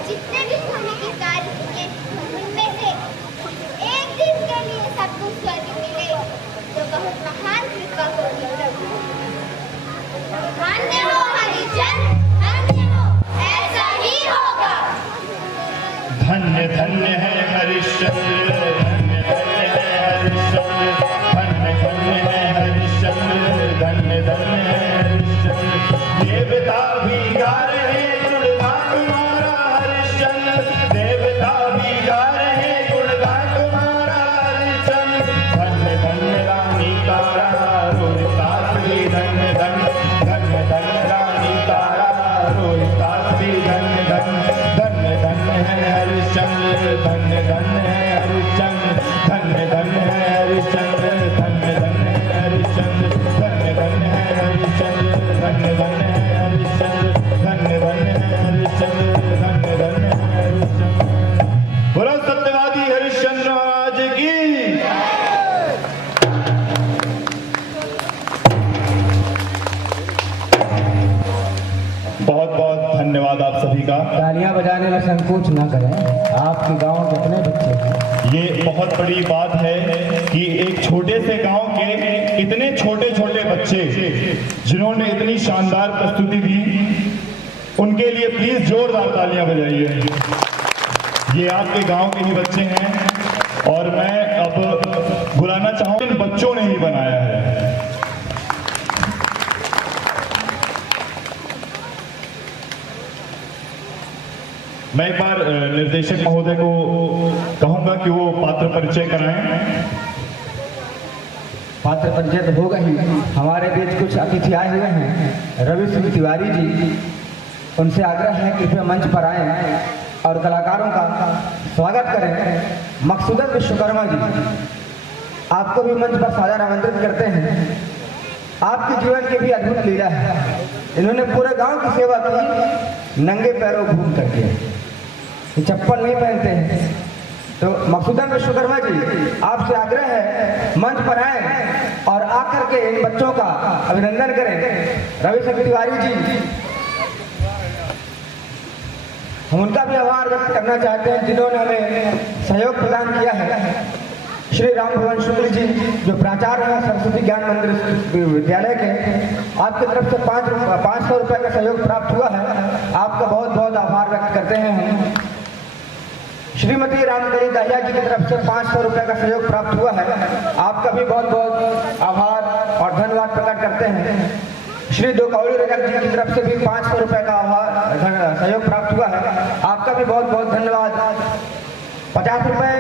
जितने भी होने के कार्य किए उनमें से एक दिन के लिए सबको स्वर्ग मिले तो बहुत महान कृपा होगी प्रभु। धन्य हो हरिजन, धन्य हो, ऐसा ही होगा। धन्य धन्य है हरिश्चंद्र, धन्य धन्य है हरिश्चंद्र, धन्य धन्य है हरिश्चंद्र, धन्य धन्य है हरिश्चंद्र। देवता भी गा रहे गुणगान तुम्हारा हरिश्चंद्र, देवता भी गा रहे गुणगान तुम्हारा हरिश्चंद्र। धन्य धन्य रानी तारा रोहितास भी धन्य धन्य, धन्य धन्य रानी तारा रोहितास भी धन्य धन्य, धन्य धन्य है हरिश्चंद्र, धन्य धन्य है हरिश्चंद्र, धन्य धन्य है हरिश्चंद्र, धन्य धन्य है हरिश्चंद्र, धन्य धन्य है हरिश्चंद्र, धन्य धन्य है हरिश्चंद्र, धन्य धन्य है हरिश्चंद्र, धन्य धन्य है हरिश्चंद्र। बोलो सत्यवादी हरिश्चंद्र महाराज की। बहुत बहुत धन्यवाद आप सभी का। तालियां बजाने में संकोच न करें, आपके गांव कितने बच्चे हैं? ये बहुत बड़ी बात है कि एक छोटे से गांव के इतने छोटे छोटे बच्चे जिन्होंने इतनी शानदार प्रस्तुति दी, उनके लिए प्लीज जोरदार तालियां बजाइए। ये आपके गांव के ही बच्चे हैं और मैं अब बुलाना चाहूँ, इन बच्चों ने ही बनाया है। मैं एक बार निर्देशक महोदय को कहूंगा कि वो पात्र परिचय कराएं। पात्र परिचय तो होगा ही। हमारे बीच कुछ अतिथि आए हुए हैं, रवि सिंह तिवारी जी। उनसे आग्रह है कि कृपया मंच पर आएं और कलाकारों का स्वागत करें। मकसूदन विश्वकर्मा जी, आपको भी मंच पर सादर आमंत्रित करते हैं। आपके जीवन की भी अद्भुत लीला है। इन्होंने पूरे गांव की सेवा की, नंगे पैरों घूम करके, चप्पल नहीं पहनते हैं। तो मकसूदन विश्वकर्मा जी, आपसे आग्रह है मंच पर आए और आकर के इन बच्चों का अभिनंदन करें। रवि सिंह तिवारी जी, हम उनका भी आभार व्यक्त करना चाहते हैं जिन्होंने हमें सहयोग प्रदान किया है। श्री राम भवन शुक्ल जी, जो प्राचार्य हैं सरस्वती ज्ञान मंदिर विद्यालय के, आपकी तरफ से 500 रुपये का सहयोग प्राप्त हुआ है। आपका बहुत बहुत आभार व्यक्त करते हैं हम। श्रीमती रामदरी दहिया जी की तरफ से 500 रुपये का सहयोग प्राप्त हुआ है। आपका भी बहुत बहुत आभार और धन्यवाद प्रकट करते हैं। श्री दोकौड़ी रजक जी की तरफ से भी 500 रुपये का आभार सहयोग प्राप्त हुआ है। आपका भी बहुत बहुत धन्यवाद। 50 रुपये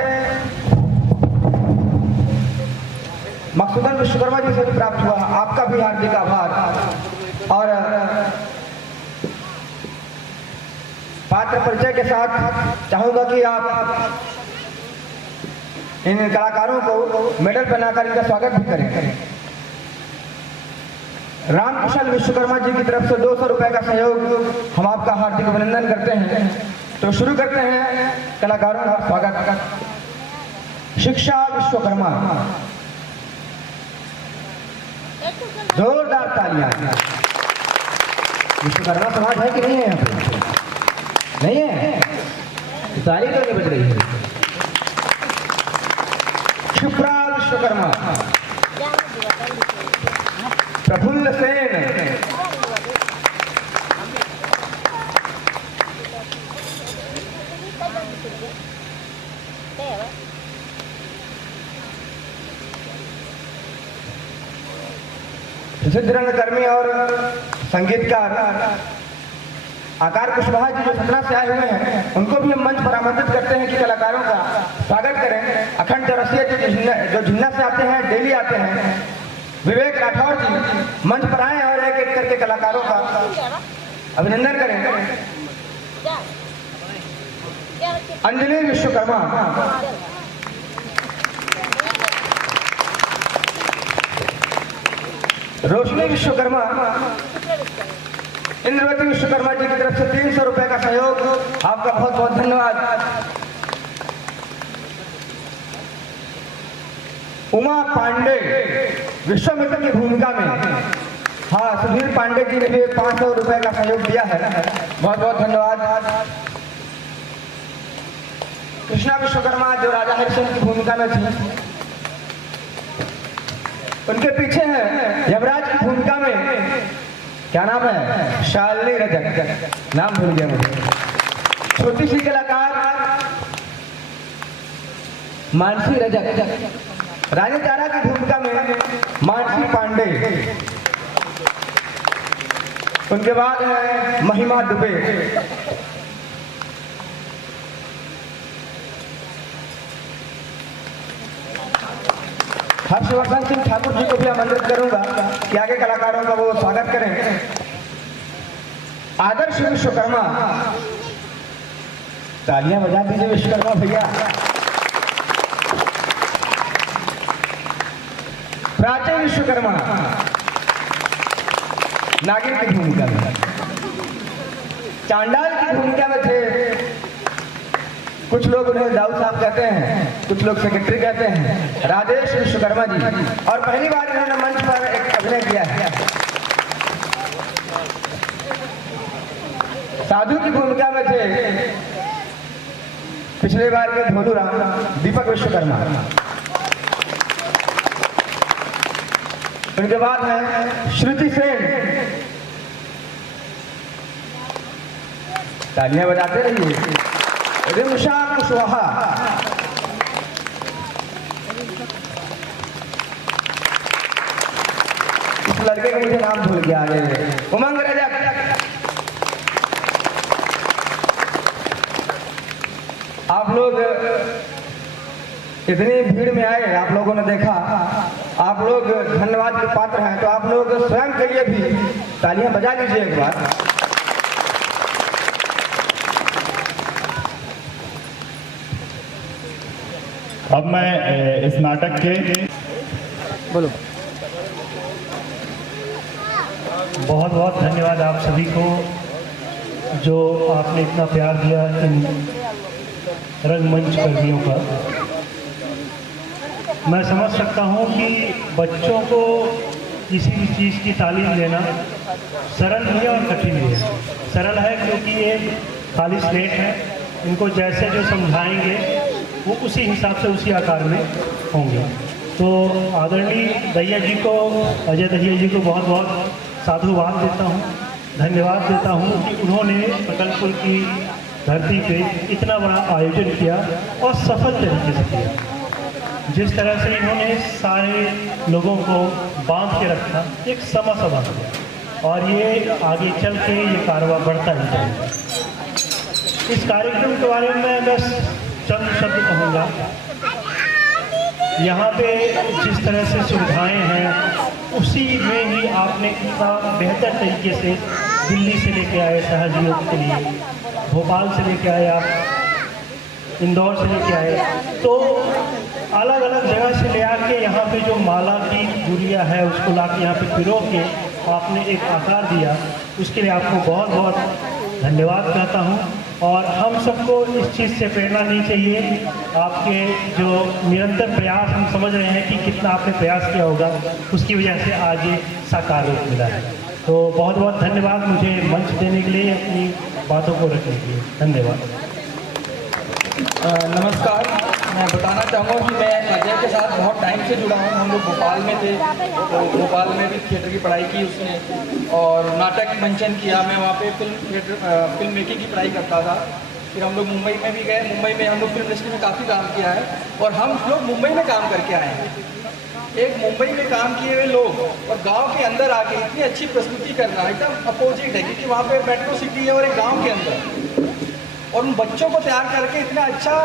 मकसूदन विश्वकर्मा जी से भी प्राप्त हुआ, आपका भी हार्दिक आभार। और पात्र परिचय के साथ चाहूंगा कि आप इन कलाकारों को मेडल पहनाकर इनका स्वागत भी करें। रामकुशल विश्वकर्मा जी की तरफ से 200 रुपये का सहयोग हम आपका हार्दिक अभिनंदन करते हैं। तो शुरू करते हैं कलाकारों का स्वागत। शिक्षा विश्वकर्मा, जोरदार तालियां। विश्वकर्मा समाज है कि नहीं है यहाँ पे? नहीं है, ताली तो नहीं बज रही है। क्षिप्रा विश्वकर्मा, प्रफुल्ल सेन, प्रसिद्ध रंगकर्मी और संगीतकार आकार कुशवाहा जी जो सतना से आए हुए हैं, उनको भी हम मंच पर आमंत्रित करते हैं कि कलाकारों का स्वागत करें। अखंड चौरसिया जी जो झुन्ना से आते हैं, डेली आते हैं। विवेक राठौर जी मंच पर आए और एक एक करके कलाकारों का अभिनंदन करें। अंजलि विश्वकर्मा, रोशनी विश्वकर्मा, इंद्रवती विश्वकर्मा जी की तरफ से 300 रुपये का सहयोग, आपका बहुत बहुत धन्यवाद। उमा पांडे विश्वामित्र की भूमिका में, हाँ, सुधीर पांडे जी ने भी 500 रुपये का सहयोग दिया है, बहुत बहुत धन्यवाद। कृष्णा विश्वकर्मा जो राजा हरिश्चंद्र की भूमिका में थी, उनके पीछे हैं यमराज की भूमिका में, क्या नाम है, शालिनी रजक, नाम भूल गया मुझे। छोटी सी कलाकार मानसी रजक, रानी तारा की भूमिका में मानसी पांडे। उनके बाद है महिमा दुबे। हर्षवर्धन सिंह ठाकुर जी को भी आमंत्रित करूंगा कि आगे कलाकारों का वो स्वागत करें। आदर्श विश्वकर्मा, तालियां बजा दीजिए विश्वकर्मा भैया। प्राचीन विश्वकर्मा नागिन की भूमिका में, चांडाल की भूमिका में थे। कुछ लोग उन्हें दाऊ साहब कहते हैं, कुछ लोग सेक्रेटरी कहते हैं। राजेश विश्वकर्मा जी, और पहली बार इन्होंने मंच पर एक अभिनय किया है। साधु की भूमिका में थे पिछले बार के भोलू राम दीपक विश्वकर्मा। उनके बाद है श्रुति सेन, तालियां बजाते रहिए। रिमशा कुशवाहा। इस लड़के का मुझे नाम भूल गया आगे। उमंग रजक। आप लोग इतनी भीड़ में आए, आप लोगों ने देखा, आप लोग धन्यवाद के पात्र हैं, तो आप लोग स्वयं के लिए भी तालियां बजा लीजिए एक बार। अब मैं इस नाटक के बोलो। बहुत बहुत धन्यवाद आप सभी को जो आपने इतना प्यार दिया इन रंगमंच कर्मियों का। मैं समझ सकता हूँ कि बच्चों को किसी भी चीज़ की तालीम देना सरल भी है और कठिन भी है। सरल है क्योंकि ये खाली स्लेट है, इनको जैसे जो समझाएंगे वो उसी हिसाब से उसी आकार में होंगे। तो आदरणीय दहिया जी को, अजय दहिया जी को बहुत बहुत साधुवाद देता हूँ, धन्यवाद देता हूँ कि उन्होंने प्रकल्पपुर की धरती पे इतना बड़ा आयोजन किया और सफल तरीके से किया। जिस तरह से इन्होंने सारे लोगों को बांध के रखा, एक समा सभा और ये आगे चल के ये कारोबार बढ़ता ही जाएगा। इस कार्यक्रम के बारे में मैं बस चंद शब्द कहूँगा। यहाँ पे जिस तरह से सुविधाएं हैं उसी में ही आपने इतना बेहतर तरीके से दिल्ली से लेके आए सहयोग के लिए, भोपाल से लेके आए, आप इंदौर से लेके आए, तो अलग अलग जगह से ले आके यहाँ पे जो माला की गुड़िया है उसको ला के यहाँ पे पिरो के आपने एक आकार दिया, उसके लिए आपको बहुत बहुत धन्यवाद कहता हूँ। और हम सबको इस चीज़ से प्रेरणा लेनी चाहिए। आपके जो निरंतर प्रयास, हम समझ रहे हैं कि कितना आपने प्रयास किया होगा, उसकी वजह से आज ये साकार रूप मिला है। तो बहुत बहुत धन्यवाद मुझे मंच देने के लिए, अपनी बातों को रखने के लिए। धन्यवाद। नमस्कार, मैं बताना चाहूँगा कि मैं अजय के साथ बहुत टाइम से जुड़ा हूँ। हम लोग भोपाल में थे, तो भोपाल में भी थिएटर की पढ़ाई की उसने और नाटक मंचन किया। मैं वहाँ पे फिल्म मेकिंग की पढ़ाई करता था। फिर हम लोग मुंबई में भी गए। मुंबई में हम लोग फिल्म इंडस्ट्री में काफ़ी काम किया है और हम लोग मुंबई में काम करके आए हैं। एक मुंबई में काम किए हुए लोग और गांव के अंदर आके इतनी अच्छी प्रस्तुति करना एकदम अपोजिट है, क्योंकि वहाँ पे मेट्रो सिटी है और एक गाँव के अंदर, और उन बच्चों को तैयार करके इतना अच्छा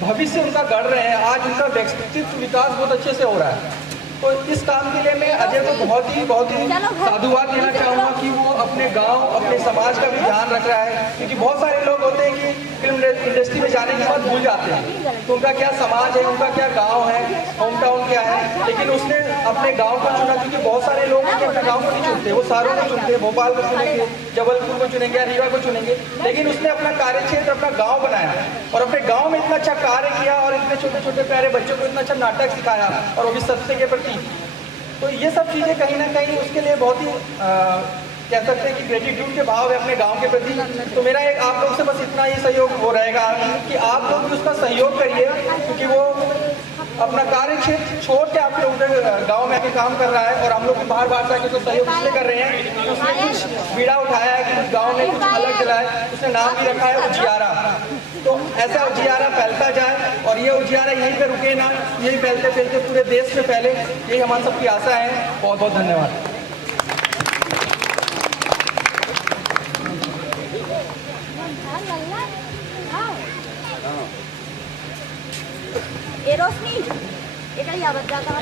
भविष्य उनका गढ़ रहे हैं। आज उनका व्यक्तित्व विकास बहुत अच्छे से हो रहा है। तो इस काम के लिए मैं अजय को बहुत ही साधुवाद देना चाहूँगा कि वो अपने गांव, अपने समाज का भी ध्यान रख रहा है। क्योंकि बहुत सारे लोग होते हैं कि फिल्म इंडस्ट्री में जाने के बाद भूल जाते हैं तो उनका क्या समाज है, उनका क्या गांव है, होम टाउन क्या है। लेकिन उसने अपने गांव को चुना, क्योंकि बहुत सारे लोग हैं कि अपने गांव को नहीं चुनते, वो शहरों को चुनते हैं, भोपाल को चुनेंगे, जबलपुर को चुनेंगे, रीवा को चुनेंगे। लेकिन उसने अपना कार्य क्षेत्र, अपना गाँव बनाया और अपने गाँव में इतना अच्छा कार्य किया और इतने छोटे छोटे प्यारे बच्चों को इतना अच्छा नाटक सिखाया, और वो भी सत्य के प्रति। तो ये सब चीज़ें कहीं ना कहीं उसके लिए बहुत ही कह सकते हैं कि ग्रेटिट्यूड के भाव है अपने गांव के प्रति। तो मेरा एक आप लोग से बस इतना ही सहयोग हो रहेगा कि आप लोग भी उसका सहयोग करिए, क्योंकि वो अपना कार्य क्षेत्र छोड़ के आप लोग गाँव में आके काम कर रहा है। और हम लोग भी बाहर बाहर से आके उसको सहयोग इसलिए कर रहे हैं कि उसने कुछ बीड़ा उठाया है, कि कुछ गाँव में कुछ अलग चला है, उसने नाम भी रखा है उजियारा। तो ऐसा उजियारा फैलता जाए और ये उजियारा यहीं पे रुके ना, यही फैलते फैलते पूरे देश में फैले, यही हमारी सबकी आशा है। बहुत बहुत धन्यवाद। रोशनी एक आवत जाता